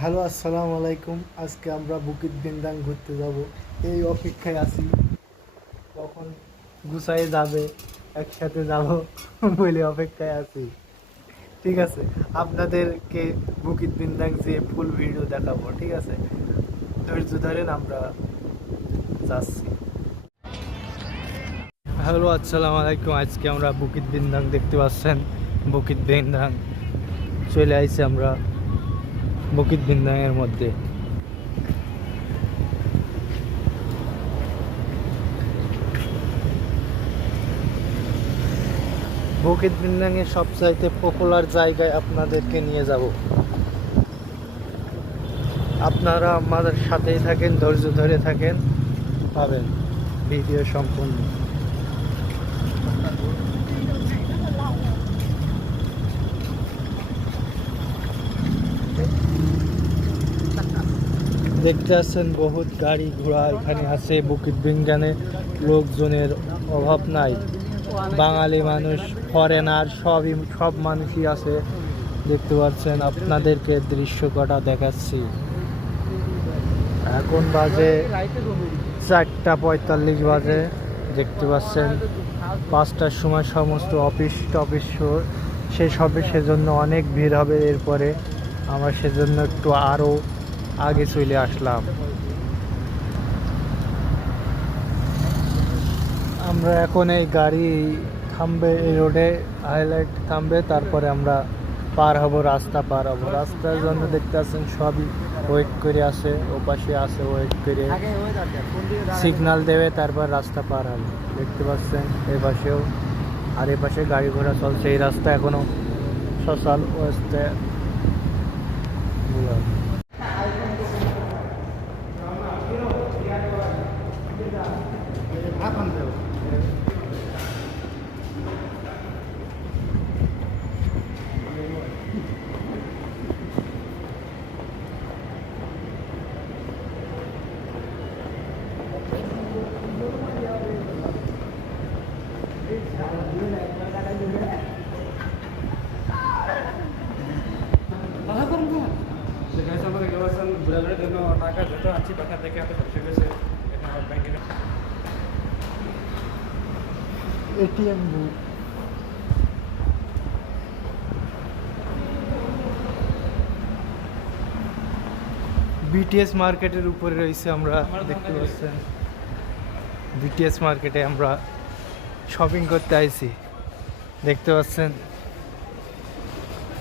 Hello, আসসালামু আলাইকুম। আজকে আমরা বুকিত বিন্দাং ঘুরতে যাব। এই অপেক্ষায় আছি কখন গুছাই যাবে, একসাথে যাব বলে অপেক্ষায় আছি। ঠিক আছে, আপনাদেরকে বুকিত বিন্দাং যে ফুল ভিডিও দেখাবো। ঠিক আছে, ধৈর্য ধরেন, আমরা যাচ্ছি। হ্যালো, আসসালামু আলাইকুম। আজকে আমরা বুকিত বিন্দাং দেখতে পাচ্ছেন। বুকিত বিন্দাং চলে আইছি আমরা বুকিত বিন্দাংয়ের মধ্যে। বুকিত বিন্দাংয়ের সবচাইতে পপুলার জায়গায় আপনাদেরকে নিয়ে যাব। আপনারা আমাদের সাথেই থাকেন, ধৈর্য ধরে থাকেন, পাবেন ভিডিও সম্পূর্ণ। দেখতে আসছেন বহুত গাড়ি ঘোড়া এখানে আছে। বুকিত বিন্দাংয়ে লোকজনের অভাব নাই। বাঙালি মানুষ, ফরেনার, সব মানুষই আছে। দেখতে পাচ্ছেন, আপনাদেরকে দৃশ্যটা দেখাচ্ছি। এখন বাজে 4:45 বাজে। দেখতে পাচ্ছেন 5টার সময় সমস্ত অফিস টফিস শেষ হবে, সেজন্য অনেক ভিড় হবে। এরপরে আমরা সেজন্য একটু আরও আগে চলে আসলাম। আমরা এখন এই গাড়ি থামবে, এই রোডে হাইলাইট থামবে, তারপরে আমরা রাস্তা পার হব। রাস্তার জন্য দেখতে পাচ্ছেন সবই ওয়েট করে আসে, ওপাশে আসে ওয়েট করে সিগনাল দেবে, তারপর রাস্তা পার হবে। দেখতে পাচ্ছেন এই পাশেও, আর এ পাশে গাড়ি ঘোড়া চলছে। এই রাস্তা এখনো সোশ্যাল ওয়েস্টে। ATM booth. বিটিএস মার্কেটের উপরে রয়েছে, আমরা দেখতে পাচ্ছেন। বিটিএস মার্কেটে আমরা শপিং করতে আইছি। দেখতে পাচ্ছেন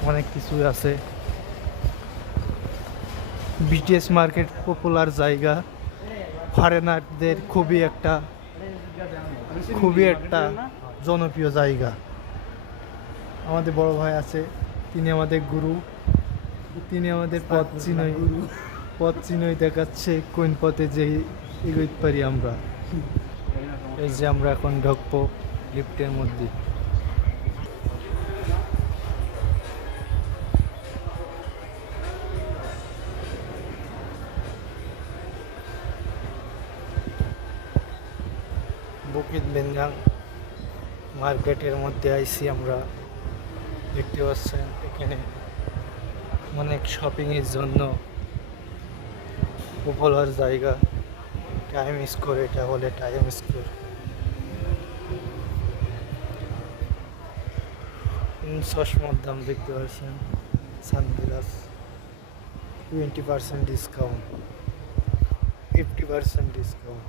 অনেক কিছু আছে। বিটিএস মার্কেট পপুলার জায়গা, ফরেনারদের খুবই একটা জনপ্রিয় জায়গা। আমাদের বড় ভাই আছে, তিনি আমাদের গুরু, তিনি আমাদের পথ চিহ্নই দেখাচ্ছে কোন পথে যে এগোতে পারি আমরা। এই যে আমরা এখন ঢুকবো লিফটের মধ্যে। বুকিত বিন্দাং মার্কেটের মধ্যে আইছি আমরা। দেখতে পাচ্ছেন এখানে অনেক শপিংয়ের জন্য পপুলার জায়গা। টাইম স্কোর, এটা বলে টাইম স্কোর। চশমার দাম দেখতে পাচ্ছেন, সানগ্লাস 20% ডিসকাউন্ট, 50% ডিসকাউন্ট।